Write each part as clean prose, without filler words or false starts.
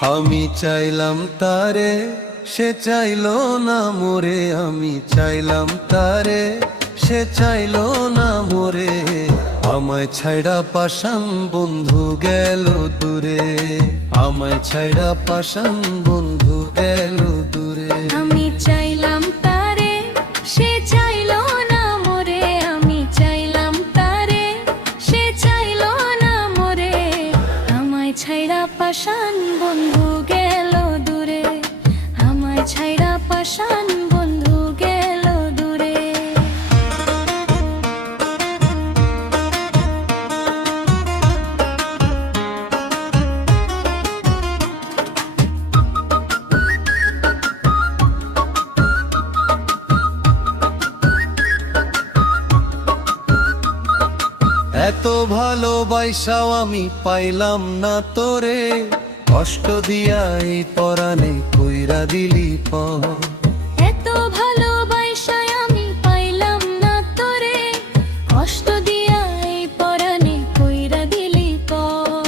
আমি চাইলাম তারে, সে চাইলো না মোরে। আমি চাইলাম তারে, সে চাইলো না মোরে। আমায় ছাইড়া পাশান বন্ধু গেল দূরে। আমায় ছাইড়া পাশান বন্ধু গেল দূরে। আমি চাইলাম তারে, সে চাইলো না মোরে। আমি চাইলাম তারে, সে চাইলো না মোরে। আমায় ছাইড়া পাশান বন্ধু গেল দূরে। আমায় ছাইড়া পাশান বন্ধু গেল দূরে। এত ভালোবাসাও আমি পাইলাম না তোরে। কষ্ট দিয়া এই পরাণে কইরা দিলি পর। এত ভালোবাসায় আমি পাইলাম না তোরে। কষ্ট দিয়া এই পরাণে কইরা দিলি পর।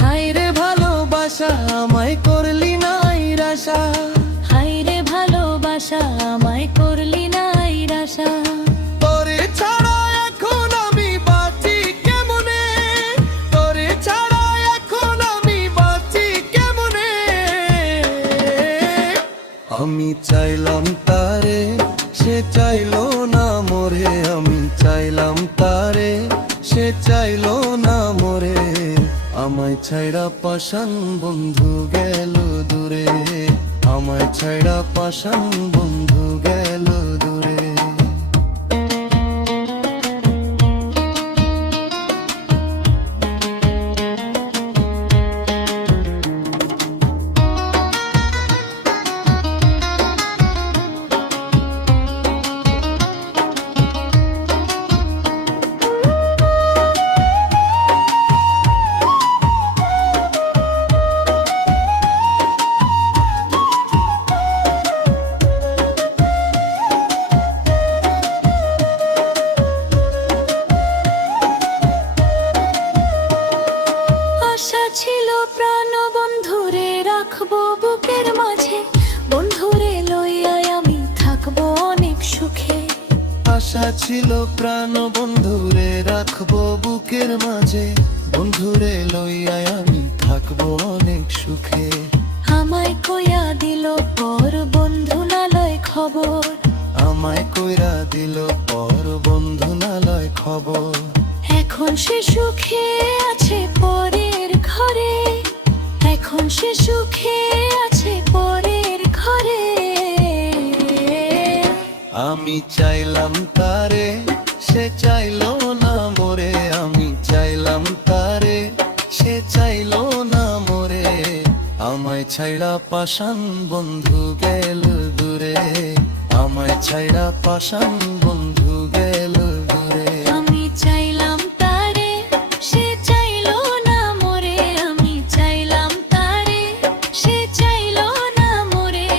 হায় রে ভালোবাসা আমায় করলি নাই রাশা। হায় রে ভালোবাসা আমায় করলি নাই রাশা। তোরে ছাড়া এখন আমি বাঁচি কেমনে। তোরে ছাড়া এখন আমি বাঁচি কেমনে। আমি চাইলাম তারে, সে চাইলো না মোরে। আমি চাইলাম তারে, সে চাইলো না মোরে। আমায় ছাইড়া পাশান বন্ধু গেল দূরে। আমায় ছাইড়া পাশান বন্ধু গেল দূরে। আশা ছিল প্রাণ বন্ধুরে রাখবো বুকের মাঝে। বন্ধুরে লইয়াই আমি থাকবো অনেক সুখে। আশা ছিল প্রাণ বন্ধুরে রাখবো বুকের মাঝে। বন্ধুরে লইয়াই আমি থাকবো অনেক সুখে। আমায় কইয়া দিল পর বন্ধু না লয় খবর। আমায় কইরা দিল পর বন্ধু না লয় খবর। এখন সে সুখে আছে পরের ঘরে। এখন সে সুখে আছে পরের ঘরে। আমি চাইলাম তারে, সে চাইলো না মোরে। আমি চাইলাম তারে, সে চাইলো না মোরে। আমায় ছাইড়া পাশান বন্ধু গেল দূরে। আমায় ছাইড়া পাশান বন্ধু গেল দূরে। আমি চাইলাম তারে, সে চাইলো না মোরে। আমি চাইলাম তারে, সে চাইলো না মোরে।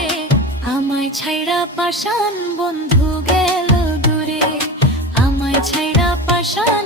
আমায় ছাইড়া পাশান বন্ধু গেল দূরে। আমায় ছাইড়া পাশান